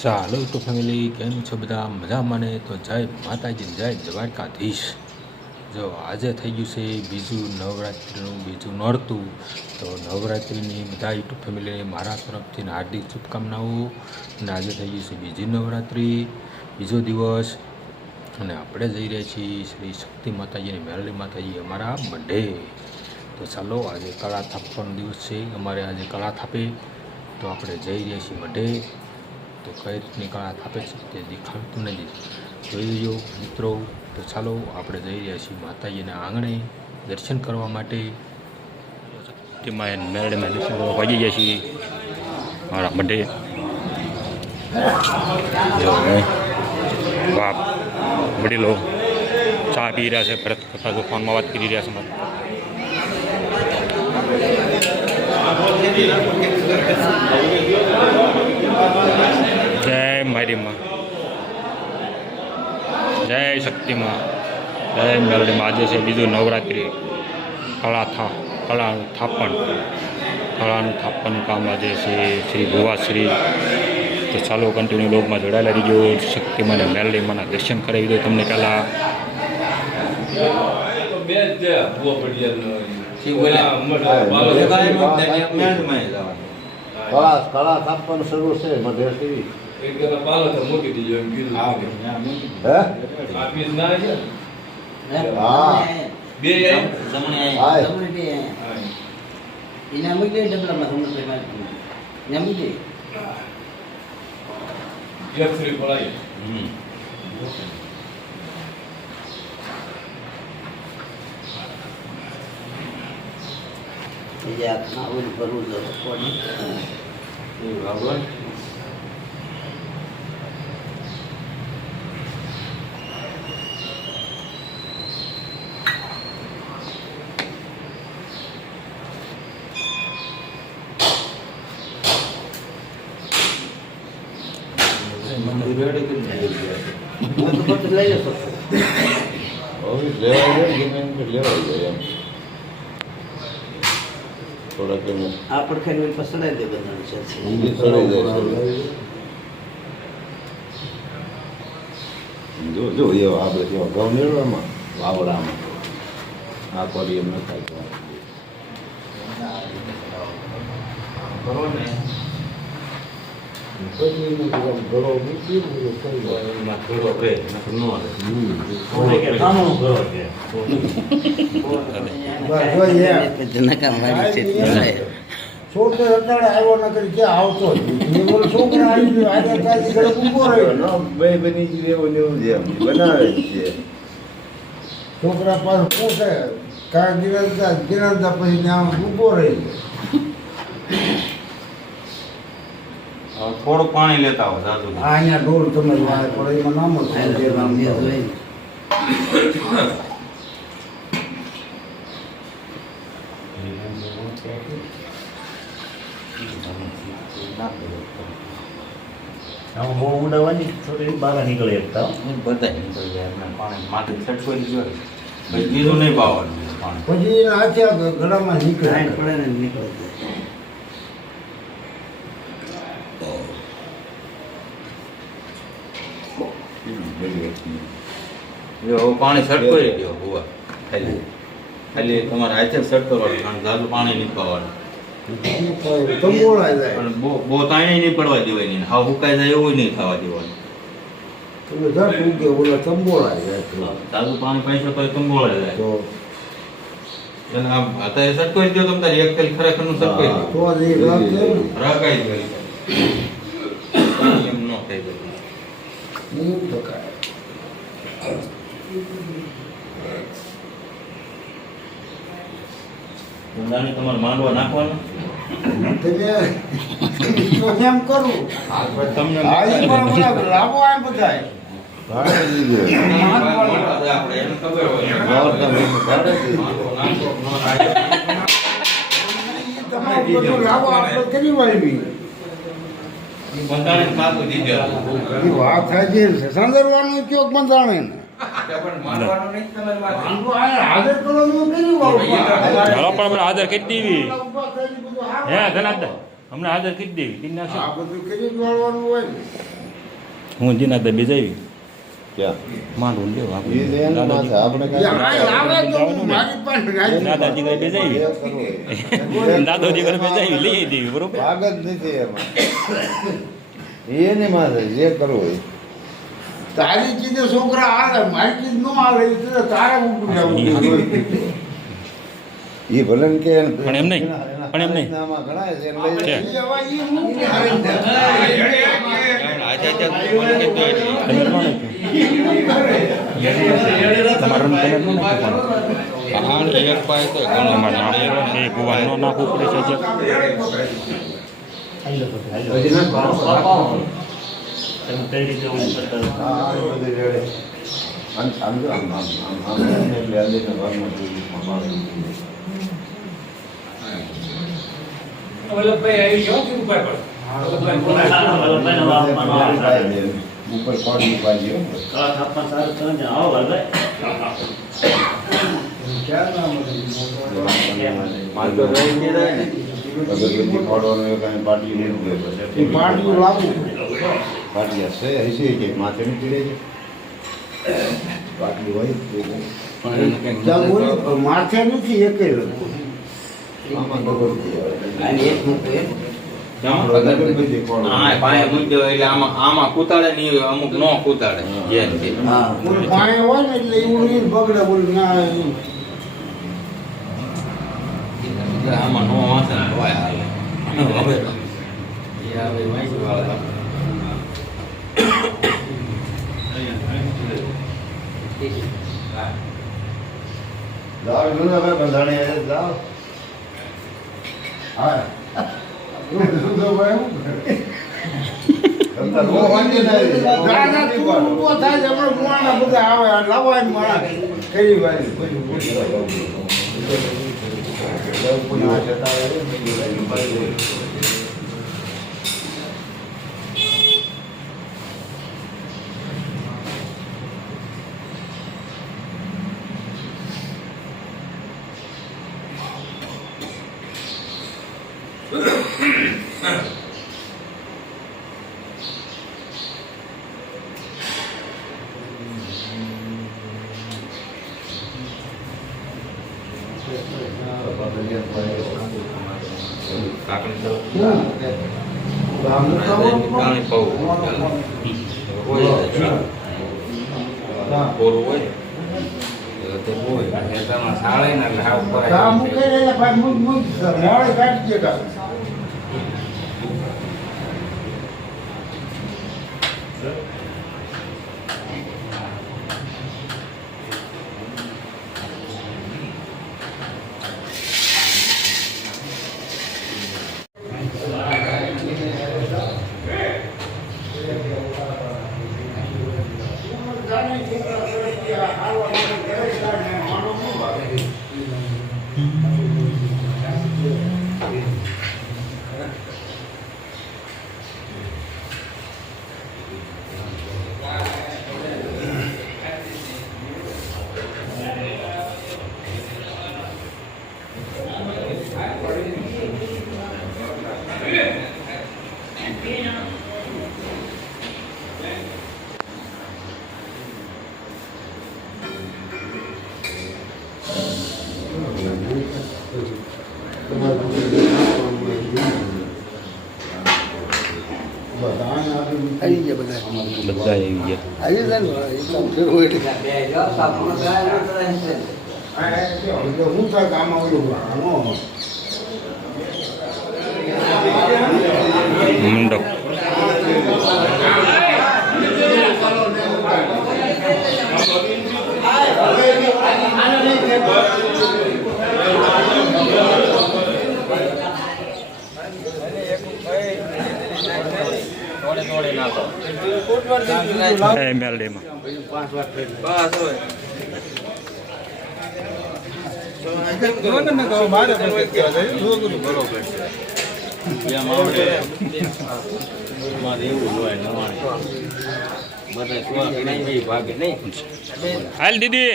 ચાલો તો ફેમિલી કેમ છો બધા મજામાં ને? તો જય માતાજી, જય દ્વારકાધીશ. જો આજે થઈ ગયું છે બીજું નવરાત્રિનું બીજું નોરતું. તો નવરાત્રિની બધા યુટ્યુબ ફેમિલીને મારા તરફથી હાર્દિક શુભકામનાઓ. અને આજે થઈ ગયું છે બીજી નવરાત્રિ, બીજો દિવસ, અને આપણે જઈ રહ્યા છીએ શ્રી શક્તિ માતાજી અને મેરળી માતાજી અમારા મઢે. તો ચાલો આજે કળા થાપવાનો દિવસ છે અમારે, આજે કળા થાપે. તો આપણે જઈ રહ્યા છીએ મઢે. તો કઈ રીતની કળા થાપે છે તે દેખાડતું નથી, જોઈ લો મિત્રો. તો ચાલો આપણે જઈ રહ્યા છીએ માતાજીના આંગણે દર્શન કરવા માટે. શક્તિમાં મેરડીમાં દર્શન કરવા પહોંચી ગયા છીએ મારા મઢે. બાપ વડીલો ચા પી રહ્યા છે, ભરત કરતા જો ફોનમાં વાત કરી રહ્યા છે મારે. જય મારી માં, જય શક્તિમાં, જય મેરડીમાં. આજે છે બીજું નવરાત્રિ, કળાનું થાપણ કામ આજે છે શ્રી ભુવાશ્રી. તો ચાલો કન્ટિન્યુ લોકમાં જોડાયેલા રહીજો. શક્તિમાં અને મેરડીમાંના દર્શન કરાવી દો તમને પહેલાં. કળા થાપવાનું શરૂ છે મધ્યથી. મૂકી દીજો એમ કીધું. બે એના મૂકી ડબલામાં મૂકી જફરી પડાય. ભરવું આ પડખે પસંદ દે બધા જો આપણે ઘઉં મેળવામાં વાવડામાં આ કરી એમ ન થાય. છોકરો અત્યારે આવ્યો ન કરી ક્યાં આવતો છોકરા આવી ગયો બે બની એવું એવું છે બનાવે છે. છોકરા પાસે પૂછે કારણ ગિરંતા પછી ત્યાં ઊભો રહી ગયો. થોડું પાણી લેતા હોય દાદુ. હા, અહીંયા ઢોલ તમે પડે એમાં નામ જ બહુ ઉડાવવાની થોડી બહાર નીકળી શકતા બધા નીકળી જાય. પાણી માથે છટકોઈ જોઈએ પછી બીજું નહીં પાવાનું પાણી. પછી આખા ગળામાં નીકળે પડે ને નીકળે જો પાણી છટકોઈ ગયો હોવા ખાલી ખાલી તમારે હાથે સેટ કરવાનું, કારણ દાદુ પાણી નહીં પાવાનું. પણ બહુ તાણી નહીં પડવા દેવાય નહીં, હા હુકાઈ જાય એવું નહીં થવા દેવાનું. દાદુ પાણી પૈસા તો તંબોળાઈ જાય. એને આમ અત્યારે સટકોઈ દો તમે એક તેલ ખરેખર નું સટકોઈ દો રકાઈ જાય એમ ન થઈ જાય. ઊંડાને તમારે માંડવા નાખવાનો એમ કરું તમને લાવો એમ બધા વાત થાય છે સંદર્ભવાનું ચોક બંધાણે હાજર કરવાનું હાલો પણ આપણે હાજર કરી દેવી. હે ધનાધર હમણાં હાજર કરી દેવી. આ બધું કરી જ વાળવાનું હોય ને. હું જીના બીજ આવી ક્યાં માંડવું લેવું એ એના માથે આપણે દાદાજી ઘરે બેજ આવી દાદોજી ઘરે બેજ આવી લઈ દેવી બરોબર ભાગ જ નથી એમાં એની માથે જે કરવું હોય તારી ચીજે છોકરા હાલે મારી ચીજ નો હાલે એ તારે ઉપડી જવું એ ભલે ને કે પણ એમ નહીં પણ એમ નહીં આમાં ઘણા છે એને લઈ છે. જવા ઈ હું તમારું એક પાય તો ઘણો એ ભુવન નો નાખવું પડે છે તમે કઈ રીતે હું કરતા આ બધી રેડે આમ જો આમ એટલે અંદરના ભાગમાં જોઈ મામાને ઉપર પાણી પાજી માલ તો રહી નહીં રહે ને અગરબત્તી ફોડવાનું એ કાંઈ પાટી નહીં ઉગે પછી પાટીઓ લાવું પાટી હશે હશે કે માથે નહીં ચડે છે પાટલી હોય માથે નથી એક આમાં અને એક મૂકું એમ અગરબત્તી ફોડવાનું હા પાય મૂક્યો એટલે આમાં કૂતાડે નહીં અમુક નો કૂતાડે જેમ કે હા પાણી હોય ને એટલે એવું બગડે બોલું ના આમાં નો વાંચે ને હોય હાલે હવે એ હવે વાંચી વાળા જાવ જૂના ભાઈ બંધાણે જાવ હા જુદો ભાઈ હું તમને નો વાંચી ના તું ઊભો થાય છે આપણે ગુવાના બધા આવે લાવવા માણા કઈ વાળી કોઈ પૂછી કાણી પાવું હોય કોરું હોય તે હોય ખેતરમાં સાળે ને એટલે હાવ પર કામ મૂકે એટલે ભાઈ મુજ મોડે કાઢી દે કા આવી ગયા બધા બધા આવી ગયા આવી જાય ને એ કામ કર્યું એટલે હું થાય કામ આવ્યું મંડપ મેલડીમાં હાલ દીદી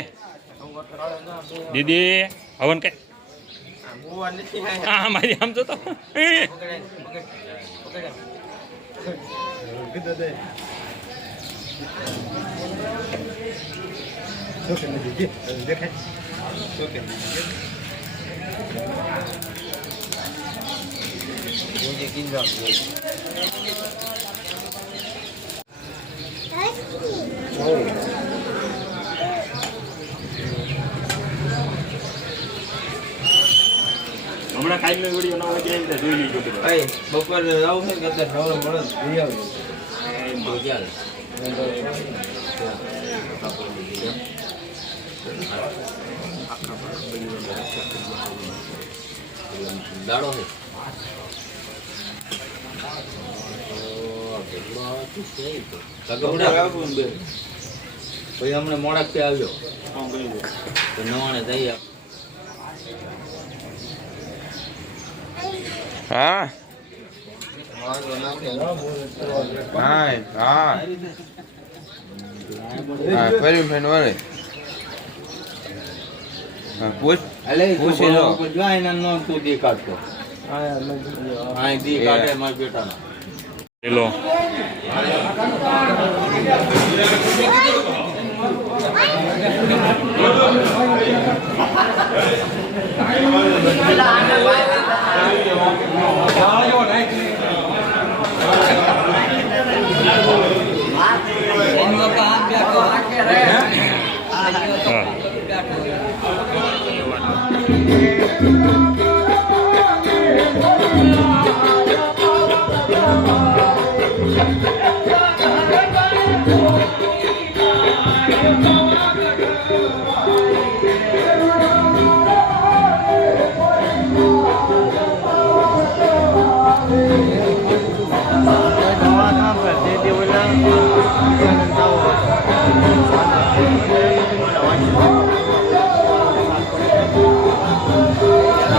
દીદી હવન કે હા મારી આમ જોતો હમણાં કાલનો વિડીયો ન હોય ત્યાં જોઈ લીધો બપોરે આવું છે કે અત્યારે સવારે મળે જોઈ આવજો. દાડો છે પછી હમણાં મોડાક થી આવ્યો તો નવાણે જઈ આપ. હા હા હા હા ફરી ફેન વાળે હા પૂછ પૂછી લો જો એના નામ તું દેખાડતો હા દી કાઢે મારા બેટાના. પેલો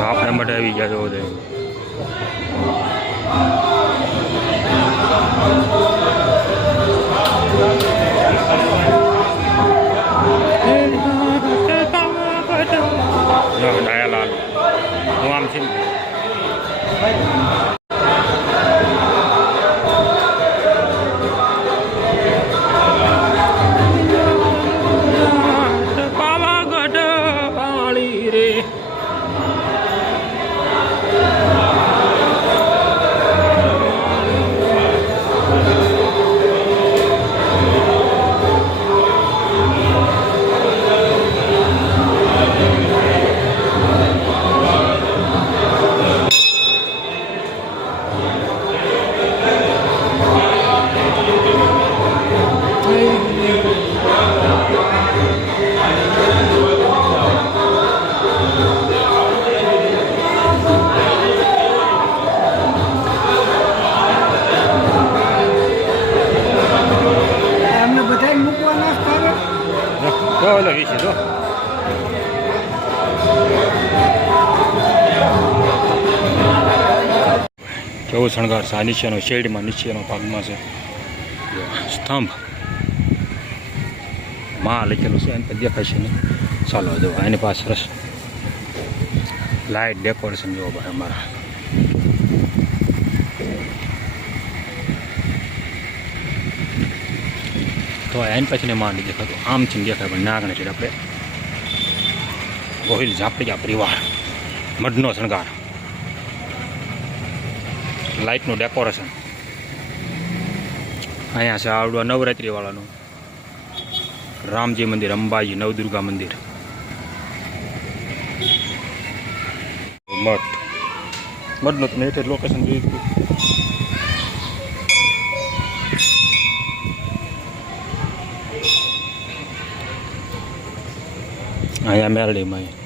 આપણે માટે આવી ગયા છો બધે. ડાયાલાલ હું આમ છે પાવાગઢ વાળી રે. ઓલો વિશે જો કેવું શણગાર છે. આ નીચેનો શેડમાં નીચેનો ભાગમાં છે સ્તંભ માં લખેલું છે એની પર દેખાય છે ને. ચાલો જો એની પાસે સરસ લાઇટ ડેકોરેશન જોવો ભાઈ અમારા. તો એની પછી ને માં નહીં દેખાતું આમ થી દેખાય પણ નાગણે છે આપણે ગોહિલ ઝાપડિયા પરિવાર મઢનો શણગાર લાઇટનું ડેકોરેશન. અહીંયા છે આવડું નવરાત્રિ વાળાનું રામજી મંદિર, અંબાજી, નવદુર્ગા મંદિર, મઠનું તમે એટલે લોકેશન જોઈ દીધું. અહીંયા મેરડીમાં